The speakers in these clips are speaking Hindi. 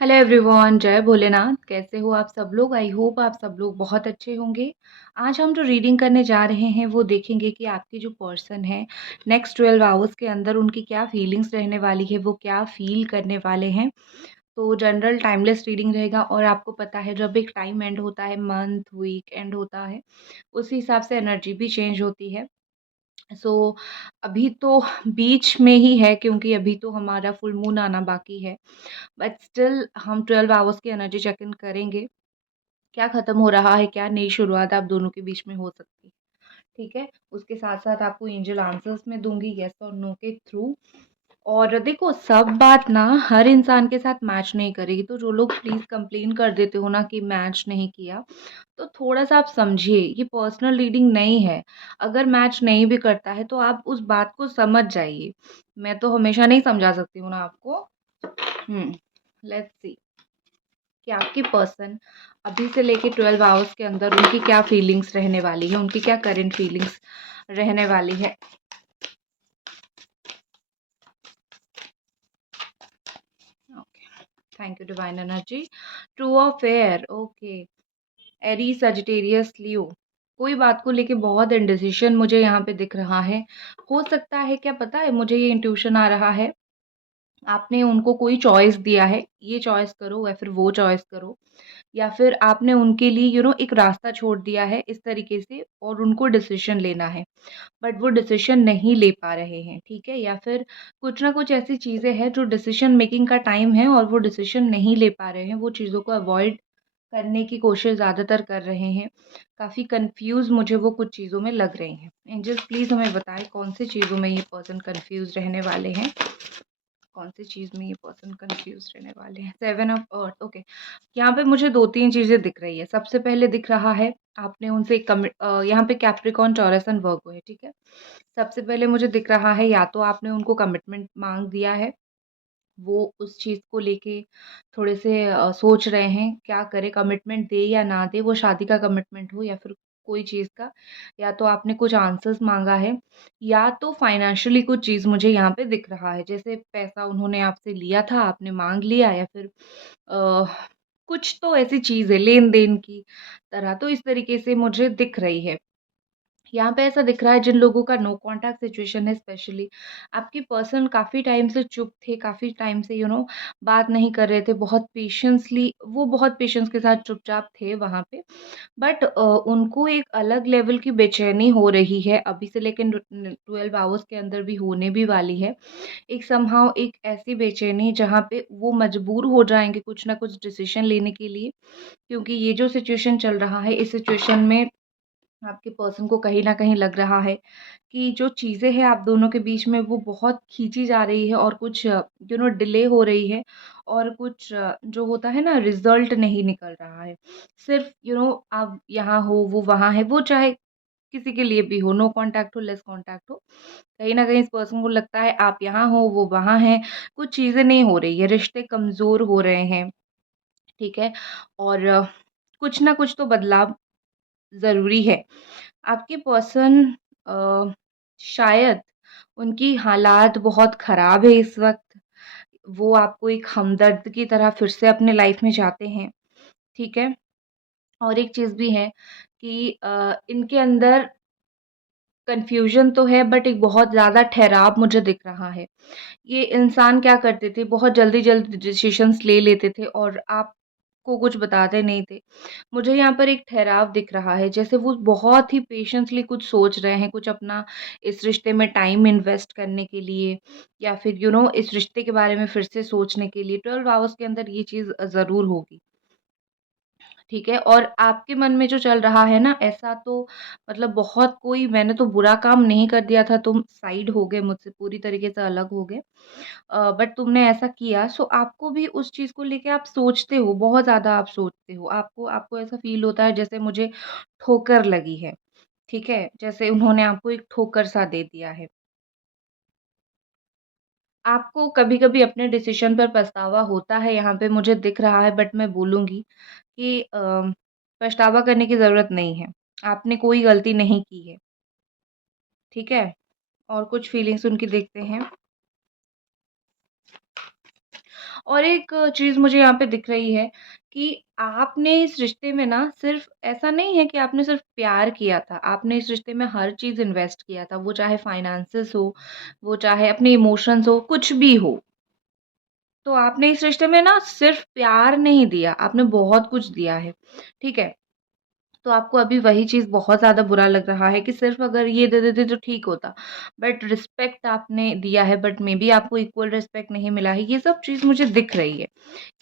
हेलो एवरीवन, जय भोलेनाथ। कैसे हो आप सब लोग? आई होप आप सब लोग बहुत अच्छे होंगे। आज हम जो रीडिंग करने जा रहे हैं वो देखेंगे कि आपकी जो पर्सन है नेक्स्ट 12 आवर्स के अंदर उनकी क्या फीलिंग्स रहने वाली है, वो क्या फील करने वाले हैं। तो जनरल टाइमलेस रीडिंग रहेगा और आपको पता है जब एक टाइम एंड होता है, मंथ वीक एंड होता है, उसी हिसाब से एनर्जी भी चेंज होती है। सो अभी तो बीच में ही है क्योंकि अभी तो हमारा फुल मून आना बाकी है। बट स्टिल हम 12 आवर्स की एनर्जी चेक इन करेंगे। क्या खत्म हो रहा है, क्या नई शुरुआत आप दोनों के बीच में हो सकती है। ठीक है, उसके साथ साथ आपको एंजल आंसर्स में दूंगी यस और नो के थ्रू। और देखो, सब बात ना हर इंसान के साथ मैच नहीं करेगी, तो जो लोग प्लीज कंप्लेन कर देते हो ना कि मैच नहीं किया, तो थोड़ा सा आप समझिए, ये पर्सनल रीडिंग नहीं है। अगर मैच नहीं भी करता है तो आप उस बात को समझ जाइए। मैं तो हमेशा नहीं समझा सकती हूँ ना आपको। लेट्स सी कि आपकी पर्सन अभी से लेके 12 आवर्स के अंदर उनकी क्या फीलिंग्स रहने वाली है, उनकी क्या करंट फीलिंग्स रहने वाली है। Okay, thank you divine energy. True और फेयर, ओके। एरी, सजिटेरियस, लियो। कोई बात को लेके बहुत इंडिसिशन मुझे यहाँ पे दिख रहा है। हो सकता है, क्या पता है, मुझे ये इंट्यूशन आ रहा है, आपने उनको कोई चॉइस दिया है, ये चॉइस करो या फिर वो चॉइस करो, या फिर आपने उनके लिए एक रास्ता छोड़ दिया है इस तरीके से और उनको डिसीजन लेना है, बट वो डिसीजन नहीं ले पा रहे हैं। ठीक है, या फिर कुछ ना कुछ ऐसी चीज़ें हैं जो डिसीजन मेकिंग का टाइम है और वो डिसीजन नहीं ले पा रहे हैं, वो चीज़ों को अवॉइड करने की कोशिश ज़्यादातर कर रहे हैं। काफ़ी कंफ्यूज मुझे वो कुछ चीज़ों में लग रही हैं। एंजल्स प्लीज़ हमें बताएं कौन सी चीज़ों में ये पर्सन कंफ्यूज रहने वाले हैं, कौन सी चीज़ में ये पर्सन कंफ्यूज रहने वाले हैं। 7 ऑफ अर्थ, ओके। यहाँ पे मुझे 2-3 चीज़ें दिख रही है। सबसे पहले दिख रहा है आपने उनसे यहाँ पे कैप्रिकॉर्न, टॉरस एंड वर्गो है, ठीक है। सबसे पहले मुझे दिख रहा है या तो आपने उनको कमिटमेंट माँग दिया है, वो उस चीज़ को लेके थोड़े से सोच रहे हैं क्या करें, कमिटमेंट दे या ना दे, वो शादी का कमिटमेंट हो या फिर कोई चीज़ का। या तो आपने कुछ आंसर्स माँगा है, या तो फाइनेंशियली कुछ चीज़ मुझे यहाँ पे दिख रहा है। जैसे पैसा उन्होंने आपसे लिया था, आपने माँग लिया, या फिर अ, कुछ तो ऐसी चीज़ है लेन-देन की तरह, तो इस तरीके से मुझे दिख रही है। यहाँ पे ऐसा दिख रहा है जिन लोगों का नो कॉन्टैक्ट सिचुएशन है, स्पेशली आपकी पर्सन काफ़ी टाइम से चुप थे, काफ़ी टाइम से बात नहीं कर रहे थे, बहुत पेशेंस के साथ चुपचाप थे वहाँ पे। बट उनको एक अलग लेवल की बेचैनी हो रही है अभी से, लेकिन 12 आवर्स के अंदर भी होने भी वाली है। एक समहाउ एक ऐसी बेचैनी जहाँ पे वो मजबूर हो जाएंगे कुछ ना कुछ डिसीजन लेने के लिए, क्योंकि ये जो सिचुएशन चल रहा है, इस सिचुएशन में आपके पर्सन को कहीं न कहीं लग रहा है कि जो चीज़ें हैं आप दोनों के बीच में वो बहुत खींची जा रही है और कुछ डिले हो रही है, और कुछ जो होता है ना, रिज़ल्ट नहीं निकल रहा है। सिर्फ़ आप यहाँ हो, वो वहाँ है, वो चाहे किसी के लिए भी हो, नो कॉन्टैक्ट हो, लेस कॉन्टैक्ट हो। कहीं न कहीं इस पर्सन को लगता है आप यहाँ हो, वो वहाँ हैं, कुछ चीज़ें नहीं हो रही है, रिश्ते कमज़ोर हो रहे हैं, ठीक है? और कुछ ना कुछ तो बदलाव ज़रूरी है। आपके पर्सन अ, शायद उनकी हालात बहुत ख़राब है इस वक़्त। वो आपको एक हमदर्द की तरह फिर से अपने लाइफ़ में चाहते हैं, ठीक है? और एक चीज़ भी है कि इनके अंदर कन्फ्यूज़न तो है, बट एक बहुत ज़्यादा ठहराव मुझे दिख रहा है। ये इंसान क्या करते थे, बहुत जल्दी-जल्दी डिसीज़न्स ले लेते थे और आपको कुछ बताते नहीं थे। मुझे यहाँ पर एक ठहराव दिख रहा है, जैसे वो बहुत ही पेशेंसली कुछ सोच रहे हैं, कुछ अपना इस रिश्ते में टाइम इन्वेस्ट करने के लिए, या फिर इस रिश्ते के बारे में फिर से सोचने के लिए 12 आवर्स के अंदर ये चीज़ ज़रूर होगी। ठीक है, और आपके मन में जो चल रहा है ना, ऐसा तो मतलब बहुत कोई मैंने तो बुरा काम नहीं कर दिया था, तुम साइड हो गए मुझसे, पूरी तरीके से अलग हो गए। बट तुमने ऐसा किया, सो आपको भी उस चीज़ को लेके आप सोचते हो, बहुत ज़्यादा आप सोचते हो। आपको आपको ऐसा फ़ील होता है जैसे मुझे ठोकर लगी है, ठीक है? जैसे उन्होंने आपको एक ठोकर सा दे दिया है। आपको कभी-कभी अपने डिसीज़न पर पछतावा होता है, यहाँ पे मुझे दिख रहा है, बट मैं बोलूँगी कि पछतावा करने की ज़रूरत नहीं है। आपने कोई गलती नहीं की है, ठीक है? और कुछ फीलिंग्स उनकी देखते हैं। और एक चीज़ मुझे यहाँ पे दिख रही है कि आपने इस रिश्ते में ना सिर्फ़ ऐसा नहीं है कि आपने सिर्फ़ प्यार किया था, आपने इस रिश्ते में हर चीज़ इन्वेस्ट किया था, वो चाहे फाइनेंसेस हो, वो चाहे अपने इमोशंस हो, कुछ भी हो। तो आपने इस रिश्ते में ना सिर्फ़ प्यार नहीं दिया, आपने बहुत कुछ दिया है, ठीक है? तो आपको अभी वही चीज़ बहुत ज़्यादा बुरा लग रहा है कि सिर्फ़ अगर ये दे देते तो ठीक होता। बट रिस्पेक्ट आपने दिया है बट मेबी आपको इक्वल रिस्पेक्ट नहीं मिला है, ये सब चीज़ मुझे दिख रही है।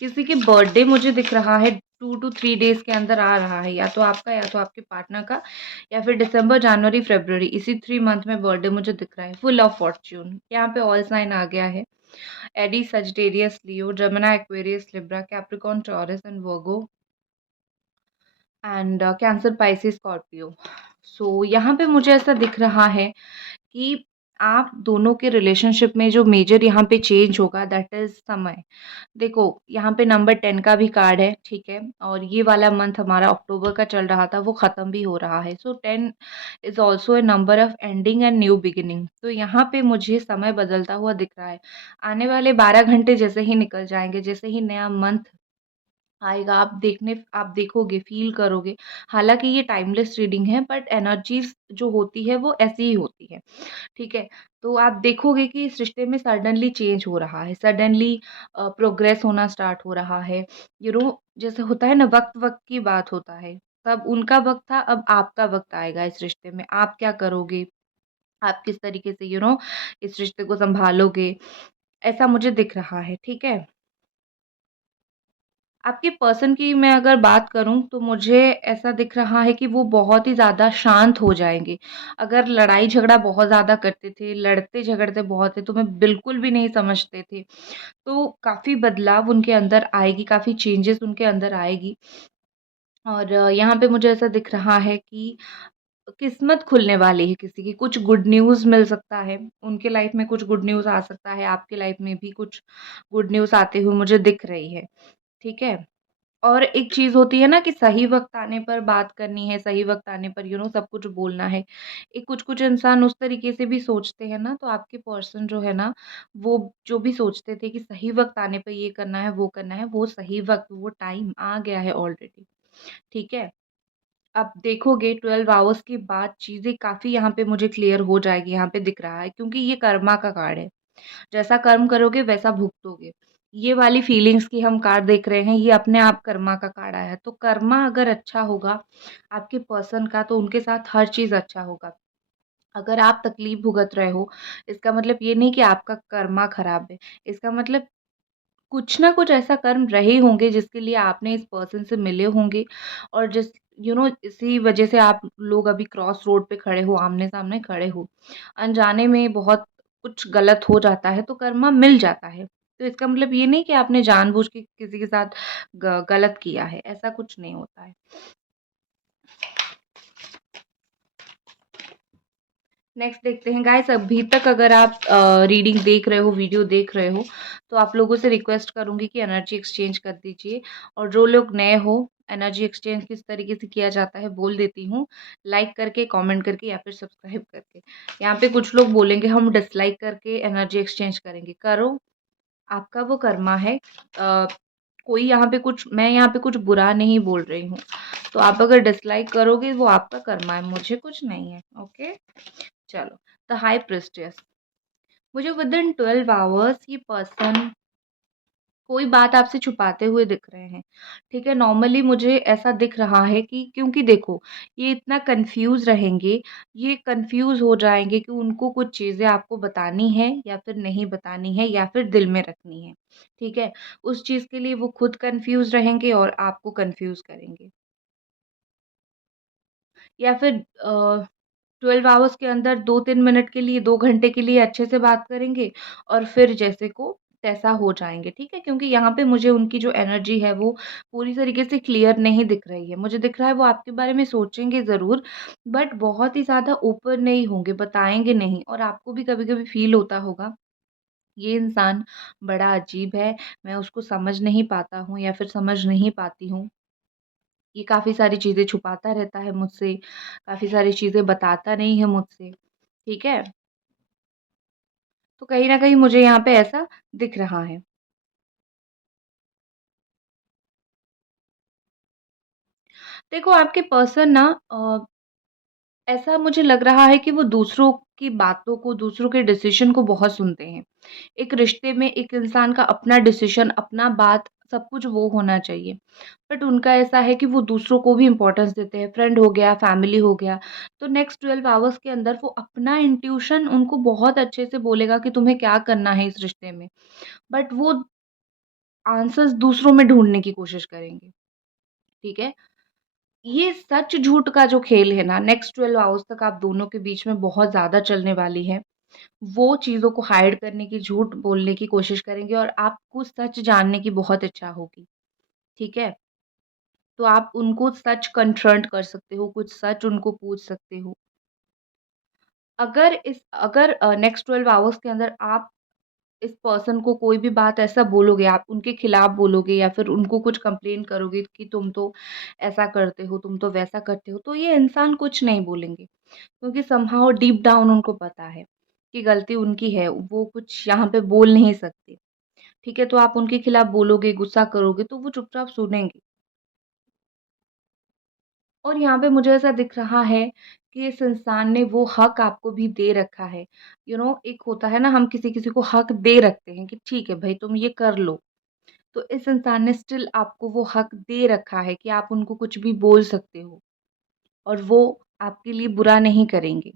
किसी की बर्थडे मुझे दिख रहा है 2 टू 3 डेज़ के अंदर आ रहा है, या तो आपका या तो आपके पार्टनर का या फिर दिसंबर, जनवरी, फ़रवरी इसी 3 मंथ में बर्थडे मुझे दिख रहा है। फुल ऑफ फॉर्च्यून यहाँ पे ऑल साइन आ गया है। Aries, Sagittarius, Leo, Gemini, Aquarius, Libra, Capricorn, Taurus and Virgo and Cancer, Pisces, Scorpio. So यहाँ पे मुझे ऐसा दिख रहा है कि आप दोनों के रिलेशनशिप में जो मेजर यहाँ पे चेंज होगा दैट इज़ समय। देखो, यहाँ पे नंबर 10 का भी कार्ड है, ठीक है? और ये वाला मंथ हमारा अक्टूबर का चल रहा था, वो ख़त्म भी हो रहा है। सो 10 is also a number of ending and new beginning. तो यहाँ पे मुझे समय बदलता हुआ दिख रहा है। आने वाले 12 घंटे जैसे ही निकल जाएँगे, जैसे ही नया मंथ आएगा, आप देखोगे, फ़ील करोगे। हालाँकि ये टाइमलेस रीडिंग है बट एनर्जीज़ जो होती है वो ऐसी ही होती है, ठीक है? तो आप देखोगे कि इस रिश्ते में सडनली चेंज हो रहा है, सडनली प्रोग्रेस होना स्टार्ट हो रहा है। जैसे होता है ना, वक़्त-वक़्त की बात होता है। तब उनका वक़्त था, अब आपका वक़्त आएगा इस रिश्ते में। आप क्या करोगे? आप किस तरीके से इस रिश्ते को सँभालोगे? ऐसा मुझे दिख रहा है, ठीक है? आपके पर्सन की मैं अगर बात करूँ तो मुझे ऐसा दिख रहा है कि वो बहुत ही ज़्यादा शांत हो जाएँगे। अगर लड़ाई-झगड़ा बहुत ज़्यादा करते थे, लड़ते-झगड़ते बहुत थे, तो मैं बिल्कुल भी नहीं समझते थे। तो काफ़ी बदलाव उनके अंदर आएगी, काफ़ी चेंजेज़ उनके अंदर आएगी। और यहाँ पे मुझे ऐसा दिख रहा है कि किस्मत खुलने वाली है किसी की, कुछ गुड न्यूज़ मिल सकता है। उनके लाइफ़ में कुछ गुड न्यूज़ आ सकता है, आपके लाइफ़ में भी कुछ गुड न्यूज़ आते हुए मुझे दिख रही है। ठीक है? और एक चीज़ होती है ना कि सही वक़्त आने पर बात करनी है, सही वक़्त आने पर सब कुछ बोलना है। एक कुछ-कुछ इंसान उस तरीके से भी सोचते हैं ना, तो आपके पर्सन जो है ना, वो जो भी सोचते थे कि सही वक़्त आने पे ये करना है, वो करना है, वो सही वक़्त, वो टाइम आ गया है ऑलरेडी, ठीक है? आप देखोगे 12 आवर्स के बाद चीज़ें काफ़ी यहाँ पे मुझे क्लियर हो जाएगी, यहाँ पे दिख रहा है क्योंकि ये कर्मा का कार्ड है। जैसा कर्म करोगे वैसा भुगतोगे। ये वाली फीलिंग्स की हम कार्ड देख रहे हैं, ये अपने आप कर्मा का कार्ड आया है। तो कर्मा अगर अच्छा होगा आपके पर्सन का तो उनके साथ हर चीज़ अच्छा होगा। अगर आप तकलीफ़ भुगत रहे हो, इसका मतलब ये नहीं कि आपका कर्मा खराब है। इसका मतलब कुछ ना कुछ ऐसा कर्म रहे होंगे जिसके लिए आपने इस पर्सन से मिले होंगे और इसी वजह से आप लोग अभी क्रॉस रोड पे खड़े हो, आमने-सामने खड़े हो। अनजाने में बहुत कुछ गलत हो जाता है तो कर्मा मिल जाता है। तो इसका मतलब ये नहीं कि आपने जानबूझ के किसी के साथ ग गलत किया है, ऐसा कुछ नहीं होता है। नेक्स्ट देखते हैं गाइस, अभी तक अगर आप रीडिंग देख रहे हो, वीडियो देख रहे हो, तो आप लोगों से रिक्वेस्ट करूँगी कि एनर्जी एक्सचेंज कर दीजिए और जो लोग नए हो, एनर्जी एक्सचेंज किस तरीके से किया जाता है बोल देती हूँ, लाइक करके, कमेंट करके या फिर सब्सक्राइब करके। यहाँ पे कुछ लोग बोलेंगे हम डिसलाइक करके एनर्जी एक्सचेंज करेंगे, करो, आपका वो कर्मा है। कोई यहाँ पे कुछ मैं यहाँ पे कुछ बुरा नहीं बोल रही हूँ, तो आप अगर डिसलाइक करोगे वो आपका कर्मा है, मुझे कुछ नहीं है, ओके? चलो, द हाई प्रीस्टेस। मुझे विदिन 12 आवर्स ये पर्सन कोई बात आपसे छुपाते हुए दिख रहे हैं, ठीक है? नॉर्मली मुझे ऐसा दिख रहा है कि क्योंकि देखो, ये इतना कन्फ्यूज़ रहेंगे, ये कन्फ्यूज़ हो जाएँगे कि उनको कुछ चीज़ें आपको बतानी है या फिर नहीं बतानी है या फिर दिल में रखनी है, ठीक है? उस चीज़ के लिए वो खुद कन्फ्यूज़ रहेंगे और आपको कन्फ्यूज़ करेंगे। या फिर 12 आवर्स के अंदर 2-3 मिनट के लिए, 2 घंटे के लिए अच्छे से बात करेंगे और फिर जैसे को तैसा हो जाएँगे, ठीक है? क्योंकि यहाँ पे मुझे उनकी जो एनर्जी है वो पूरी तरीके से क्लियर नहीं दिख रही है। मुझे दिख रहा है वो आपके बारे में सोचेंगे ज़रूर बट बहुत ही ज़्यादा ओपन नहीं होंगे, बताएँगे नहीं और आपको भी कभी-कभी फ़ील होता होगा, ये इंसान बड़ा अजीब है, मैं उसको समझ नहीं पाता हूँ या फिर समझ नहीं पाती हूँ। ये काफ़ी सारी चीज़ें छुपाता रहता है मुझसे, काफ़ी सारी चीज़ें बताता नहीं है मुझसे, ठीक है? तो कहीं न कहीं मुझे यहाँ पे ऐसा दिख रहा है। देखो आपके पर्सन ना ऐसा मुझे लग रहा है कि वो दूसरों की बातों को, दूसरों के डिसीज़न को बहुत सुनते हैं। एक रिश्ते में एक इंसान का अपना डिसीज़न, अपना बात, सब कुछ वो होना चाहिए। बट उनका ऐसा है कि वो दूसरों को भी इम्पोर्टेंस देते हैं, फ्रेंड हो गया, फैमिली हो गया। तो नेक्स्ट 12 आवर्स के अंदर वो अपना इंट्यूशन उनको बहुत अच्छे से बोलेगा कि तुम्हें क्या करना है इस रिश्ते में। बट वो आंसर्स दूसरों में ढूँढने की कोशिश करेंगे, ठीक है? ये सच झूठ का जो खेल है ना नेक्स्ट 12 आवर्स तक आप दोनों के बीच में बहुत ज़्यादा चलने वाली है। वो चीज़ों को हाइड करने की, झूठ बोलने की कोशिश करेंगे और आपको सच जानने की बहुत इच्छा होगी, ठीक है? तो आप उनको सच कन्फ्रंट कर सकते हो, कुछ सच उनको पूछ सकते हो। अगर नेक्स्ट 12 आवर्स के अंदर आप इस पर्सन को कोई भी बात ऐसा बोलोगे, आप उनके खिलाफ बोलोगे या फिर उनको कुछ कंप्लेन करोगे कि तुम तो ऐसा करते हो, तुम तो वैसा करते हो, तो ये इंसान कुछ नहीं बोलेंगे। क्योंकि समहाउ डीप डाउन उनको पता है कि गलती उनकी है, वो कुछ यहाँ पे बोल नहीं सकते। ठीक है, तो आप उनके खिलाफ बोलोगे, गुस्सा करोगे तो वो चुपचाप सुनेंगे। और यहाँ पे मुझे ऐसा दिख रहा है कि इस इंसान ने वो हक आपको भी दे रखा है। एक होता है ना हम किसी-किसी को हक दे रखते हैं कि ठीक है भाई तुम ये कर लो। तो इस इंसान ने स्टिल आपको वो हक दे रखा है कि आप उनको कुछ भी बोल सकते हो और वो आपके लिए बुरा नहीं करेंगे।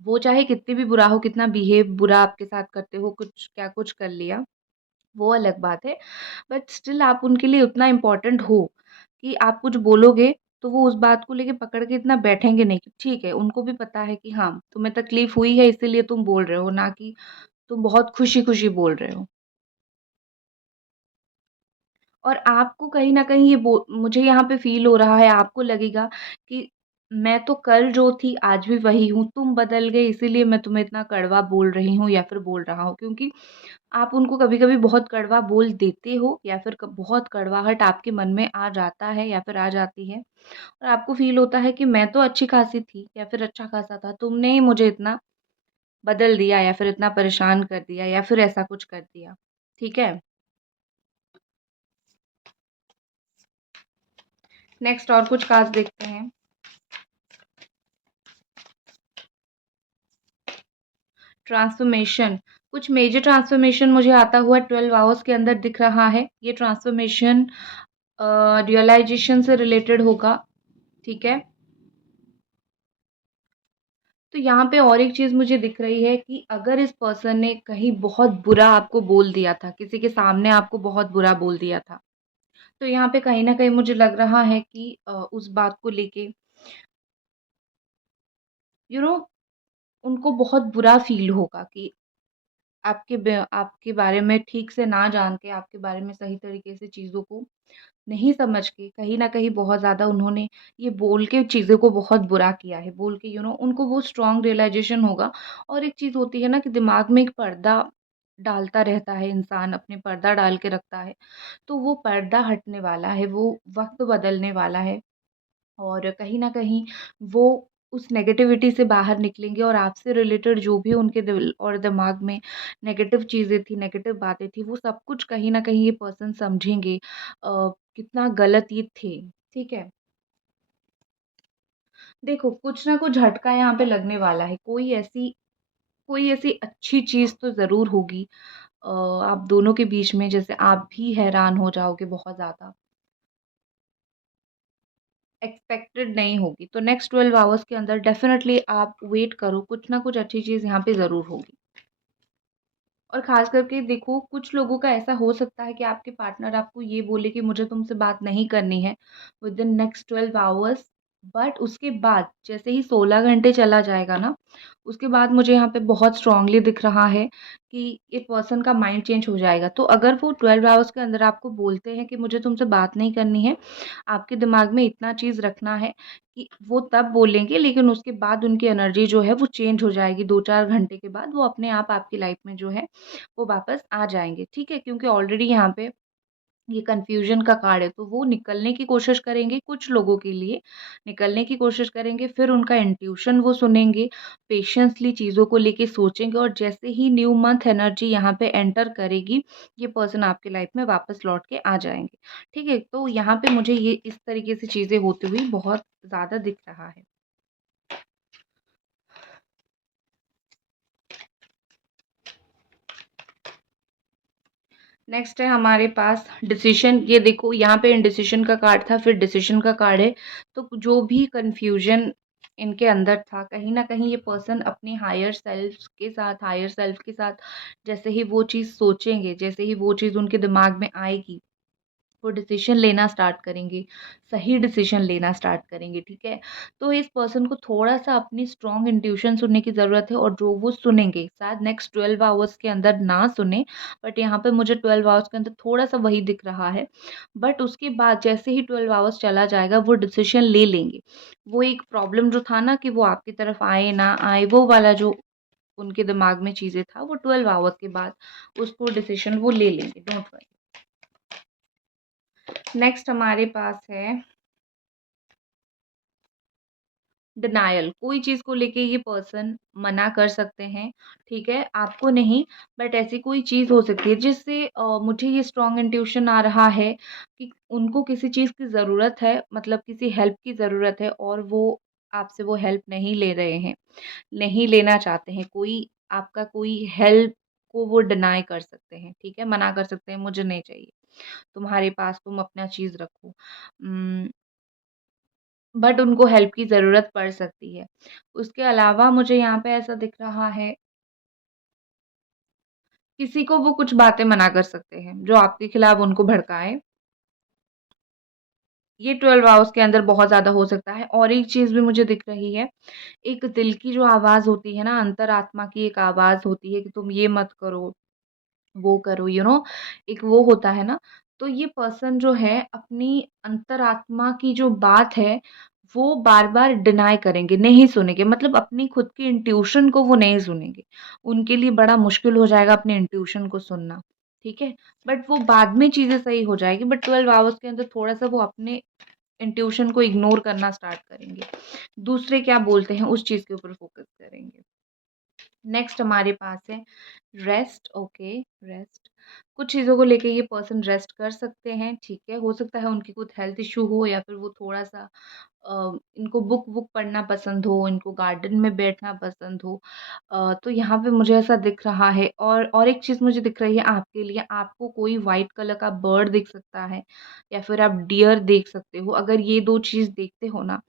वो चाहे कितने भी बुरा हो, कितना बिहेव बुरा आपके साथ करते हो, कुछ क्या कुछ कर लिया, वो अलग बात है। बट स्टिल आप उनके लिए उतना इम्पोर्टेंट हो कि आप कुछ बोलोगे, तो वो उस बात को लेके पकड़ के इतना बैठेंगे नहीं कि ठीक है, उनको भी पता है कि हाँ, तुम्हें तकलीफ़ हुई है इसीलिए तुम बोल रहे हो, ना कि तुम बहुत खुशी-खुशी बोल रहे हो। और आपको कहीं न कहीं मुझे यहाँ पे फ़ील हो रहा है, आपको लगेगा कि मैं तो कल जो थी आज भी वही हूँ, तुम बदल गए इसीलिए मैं तुम्हें इतना कड़वा बोल रही हूँ या फिर बोल रहा हूँ। क्योंकि आप उनको कभी-कभी बहुत कड़वा बोल देते हो या फिर क बहुत कड़वाहट आपके मन में आ जाता है या फिर आ जाती है और आपको फ़ील होता है कि मैं तो अच्छी-खासी थी या फिर अच्छा-खासा था, तुमने ही मुझे इतना बदल दिया या फिर इतना परेशान कर दिया या फिर ऐसा कुछ कर दिया। ठीक है? नेक्स्ट और कुछ कार्ड्स देखते हैं। ट्रांसफ़ॉर्मेशन, कुछ मेजर ट्रांसफ़ॉर्मेशन मुझे आता हुआ 12 आवर्स के अंदर दिख रहा है। ये ट्रांसफ़ॉर्मेशन रियलाइज़ेशन से रिलेटेड होगा, ठीक है? तो यहाँ पे और एक चीज़ मुझे दिख रही है कि अगर इस पर्सन ने कहीं बहुत बुरा आपको बोल दिया था, किसी के सामने आपको बहुत बुरा बोल दिया था, तो यहाँ पे कहीं न कहीं मुझे लग रहा है कि उस बात को लेके यू नो उनको बहुत बुरा फ़ील होगा कि आपके बारे में ठीक से ना जान के, आपके बारे में सही तरीके से चीज़ों को नहीं समझ के, कहीं न कहीं बहुत ज़्यादा उन्होंने ये बोल के चीज़ों को बहुत बुरा किया है। बोल के उनको वो स्ट्रॉन्ग रियलाइज़ेशन होगा। और एक चीज़ होती है ना कि दिमाग में एक पर्दा डालता रहता है इंसान, अपने पर्दा डाल के रखता है। तो वो पर्दा हटने वाला है, वो वक़्त बदलने वाला है। और कहीं न कहीं वो उस नेगेटिविटी से बाहर निकलेंगे और आपसे रिलेटेड जो भी उनके दिल और दिमाग में नेगेटिव चीज़ें थी, नेगेटिव बातें थी, वो सब कुछ कहीं न कहीं ये पर्सन समझेंगे कितना गलत ये थे, ठीक है? देखो, कुछ ना कुछ झटका यहाँ पे लगने वाला है, कोई ऐसी अच्छी चीज़ तो ज़रूर होगी आप दोनों के बीच में, जैसे आप भी हैरान हो जाओगे बहुत ज़्यादा। एक्सपेक्टेड नहीं होगी। तो नेक्स्ट 12 आवर्स के अंदर डेफ़िनेटली आप वेट करो, कुछ ना कुछ अच्छी चीज़ यहाँ पे ज़रूर होगी। और ख़ास करके देखो, कुछ लोगों का ऐसा हो सकता है कि आपके पार्टनर आपको ये बोले कि मुझे तुमसे बात नहीं करनी है विदिन नेक्स्ट 12 आवर्स। बट उसके बाद जैसे ही 16 घंटे चला जाएगा ना, उसके बाद मुझे यहाँ पे बहुत स्ट्रॉन्गली दिख रहा है कि ये पर्सन का माइंड चेंज हो जाएगा। तो अगर वो 12 आवर्स के अंदर आपको बोलते हैं कि मुझे तुमसे बात नहीं करनी है, आपके दिमाग में इतना चीज़ रखना है कि वो तब बोलेंगे, लेकिन उसके बाद उनकी एनर्जी जो है वो चेंज हो जाएगी। 2-4 घंटे के बाद वो अपने आप आपकी लाइफ़ में जो है वो वापस आ जाएँगे, ठीक है? क्योंकि ऑलरेडी यहाँ पे ये कन्फ्यूज़न का कार्ड है, तो वो निकलने की कोशिश करेंगे कुछ लोगों के लिए, निकलने की कोशिश करेंगे, फिर उनका इंट्यूशन वो सुनेंगे, पेशेंसली चीज़ों को लेके सोचेंगे और जैसे ही न्यू मंथ एनर्जी यहाँ पे एंटर करेगी, ये पर्सन आपकी लाइफ़ में वापस लौट के आ जाएँगे। ठीक है? तो यहाँ पे मुझे ये इस तरीके से चीज़ें होती हुई बहुत ज़्यादा दिख रहा है। नेक्स्ट है हमारे पास डिसीजन। ये देखो यहाँ पे इंडिसीजन का कार्ड था, फिर डिसीजन का कार्ड है। तो जो भी कन्फ्यूजन इनके अंदर था, कहीं न कहीं ये पर्सन अपने हायर सेल्फ के साथ जैसे ही वो चीज़ सोचेंगे, जैसे ही वो चीज़ उनके दिमाग में आएगी, वो डिसीजन लेना स्टार्ट करेंगे, सही डिसीजन लेना स्टार्ट करेंगे, ठीक है? तो इस पर्सन को थोड़ा-सा अपनी स्ट्रॉन्ग इंट्यूशन सुनने की ज़रूरत है और जो वो सुनेंगे, शायद नेक्स्ट 12 आवर्स के अंदर ना सुने, बट यहाँ पे मुझे 12 आवर्स के अंदर थोड़ा-सा वही दिख रहा है। बट उसके बाद जैसे ही 12 आवर्स चला जाएगा, वो डिसीजन ले लेंगे। वो एक प्रॉब्लम जो था ना कि वो आपकी तरफ आए, ना आए, वो वाला जो उनके दिमाग में चीज़ें था, वो 12 आवर्स के बाद उसको डिसीजन वो ले लेंगे, डोंट वरी। नेक्स्ट हमारे पास है डिनायल। कोई चीज़ को लेके ये पर्सन मना कर सकते हैं, ठीक है? आपको नहीं, बट ऐसी कोई चीज़ हो सकती है जिससे मुझे ये स्ट्रॉन्ग इंट्यूशन आ रहा है कि उनको किसी चीज़ की ज़रूरत है, मतलब किसी हेल्प की ज़रूरत है और वो आपसे वो हेल्प नहीं ले रहे हैं, नहीं लेना चाहते हैं। कोई आपका कोई हेल्प को वो डिनाय कर सकते हैं, ठीक है? मना कर सकते हैं, मुझे नहीं चाहिए, तुम्हारे पास तुम अपना चीज़ रखो। बट उनको हेल्प की ज़रूरत पड़ सकती है। उसके अलावा मुझे यहाँ पे ऐसा दिख रहा है, किसी को वो कुछ बातें मना कर सकते हैं, जो आपके खिलाफ उनको भड़काएँ। ये 12 आवर्स के अंदर बहुत ज़्यादा हो सकता है और एक चीज़ भी मुझे दिख रही है, एक दिल की जो आवाज़ होती है ना, अंतरात्मा की एक आवाज़ होती है कि तुम ये मत करो, वो करो, एक वो होता है ना, तो ये पर्सन जो है अपनी अंतरात्मा की जो बात है, वो बार-बार डिनाय करेंगे, नहीं सुनेंगे, मतलब अपनी खुद की इंट्यूशन को वो नहीं सुनेंगे। उनके लिए बड़ा मुश्किल हो जाएगा अपने इंट्यूशन को सुनना, ठीक है? बट वो बाद में चीज़ें सही हो जाएगी, बट 12 आवर्स के अंदर थोड़ा-सा वो अपने इंट्यूशन को इग्नोर करना स्टार्ट करेंगे। दूसरे क्या बोलते हैं, उस चीज़ के ऊपर फ़ोकस करेंगे। नेक्स्ट हमारे पास है रेस्ट। Okay, rest. कुछ चीज़ों को लेके ये पर्सन रेस्ट कर सकते हैं, ठीक है। हो सकता है उनकी कुछ हेल्थ इश्यू हो या फिर वो थोड़ा-सा इनको बुक वुक पढ़ना पसंद हो, इनको गार्डन में बैठना पसंद हो। तो यहाँ पे मुझे ऐसा दिख रहा है और एक चीज़ मुझे दिख रही है आपके लिए, आपको कोई व्हाइट कलर का बर्ड दिख सकता है या फिर आप डियर देख सकते हो। अगर ये 2 चीज़ देखते हो ना,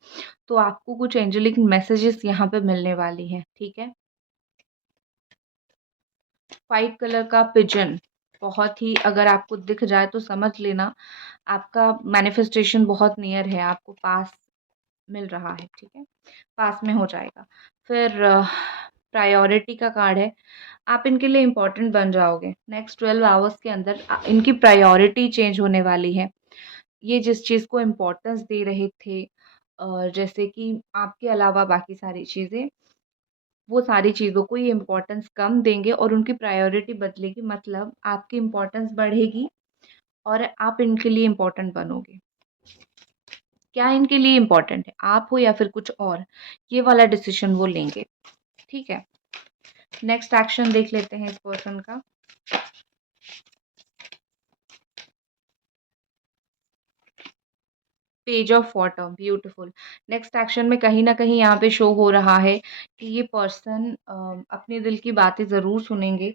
तो आपको कुछ एंजेलिक मैसेजेस यहाँ पे मिलने वाली हैं, ठीक है। व्हाइट कलर का पिजन बहुत ही, अगर आपको दिख जाए तो समझ लेना आपका मैनिफेस्टेशन बहुत नियर है, आपको पास मिल रहा है, ठीक है? पास में हो जाएगा। फिर प्रायोरिटी का कार्ड है, आप इनके लिए इम्पोर्टेंट बन जाओगे। नेक्स्ट 12 आवर्स के अंदर इनकी प्रायोरिटी चेंज होने वाली है। ये जिस चीज़ को इम्पोर्टेंस दे रहे थे, जैसे कि आपके अलावा बाकी सारी चीज़ें, वो सारी चीज़ों को ये इम्पोर्टेंस कम देंगे और उनकी प्रायोरिटी बदलेगी, मतलब आपकी इम्पोर्टेंस बढ़ेगी और आप इनके लिए इम्पोर्टेंट बनोगे। क्या इनके लिए इम्पोर्टेंट है, आप हो या फिर कुछ और, ये वाला डिसीज़न वो लेंगे, ठीक है? नेक्स्ट एक्शन देख लेते हैं इस पर्सन का। Page of water, beautiful. Next action में कहीं न कहीं यहाँ पे शो हो रहा है कि ये पर्सन अपने दिल की बातें ज़रूर सुनेंगे।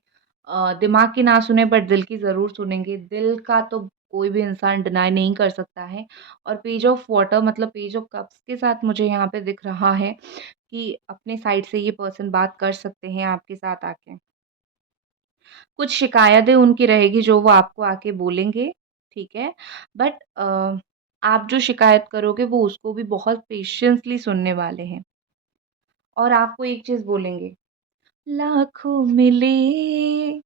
दिमाग की ना सुने बट दिल की ज़रूर सुनेंगे। दिल का तो कोई भी इंसान डिनाई नहीं कर सकता है और पेज ऑफ वाटर मतलब पेज ऑफ कप्स के साथ मुझे यहाँ पे दिख रहा है कि अपने साइड से ये पर्सन बात कर सकते हैं आपके साथ आके। कुछ शिकायतें उनकी रहेगी जो वो आपको आके बोलेंगे, ठीक है? बट आप जो शिकायत करोगे वो उसको भी बहुत पेशेंसली सुनने वाले हैं और आपको एक चीज़ बोलेंगे, लाखों मिले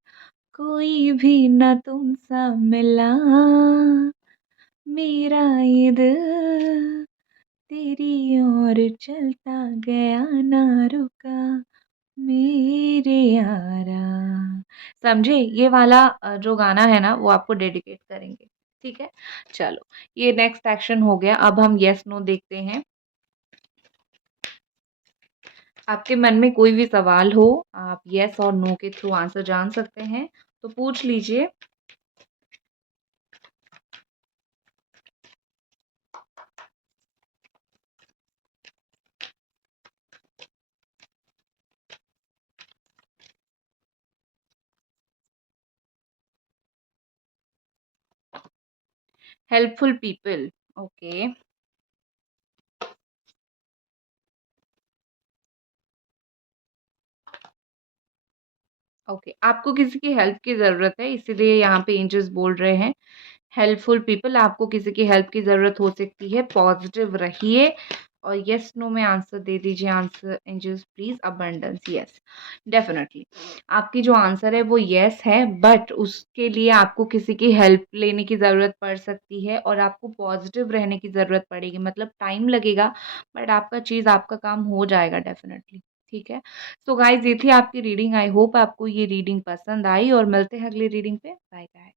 कोई भी ना तुम सा मिला, मेरा ये दिल तेरी ओर चलता गया ना रुका मेरे यारा। समझे? ये वाला जो गाना है ना वो आपको डेडिकेट करेंगे। ठीक है? चलो, ये नेक्स्ट एक्शन हो गया, अब हम येस नो देखते हैं। आपके मन में कोई भी सवाल हो, आप येस और नो के थ्रू आंसर जान सकते हैं, तो पूछ लीजिए। Helpful people, okay. ओके, आपको किसी की हेल्प की ज़रूरत है, इसीलिए यहाँ पे एंजल्स बोल रहे हैं हेल्पफुल पीपल, आपको किसी की हेल्प की ज़रूरत हो सकती है, पॉजिटिव रहिए और येस नो में आंसर दे दीजिए। Answer angels please, abundance, yes, definitely आपकी जो आंसर है वो येस है, बट उसके लिए आपको किसी की हेल्प लेने की ज़रूरत पड़ सकती है और आपको पॉजिटिव रहने की ज़रूरत पड़ेगी, मतलब टाइम लगेगा, बट आपका चीज़, आपका काम हो जाएगा डेफिनेटली। ठीक है, सो गाइज ये थी आपकी रीडिंग। आई होप आपको ये रीडिंग पसंद आई और मिलते हैं अगली रीडिंग पे। Bye bye.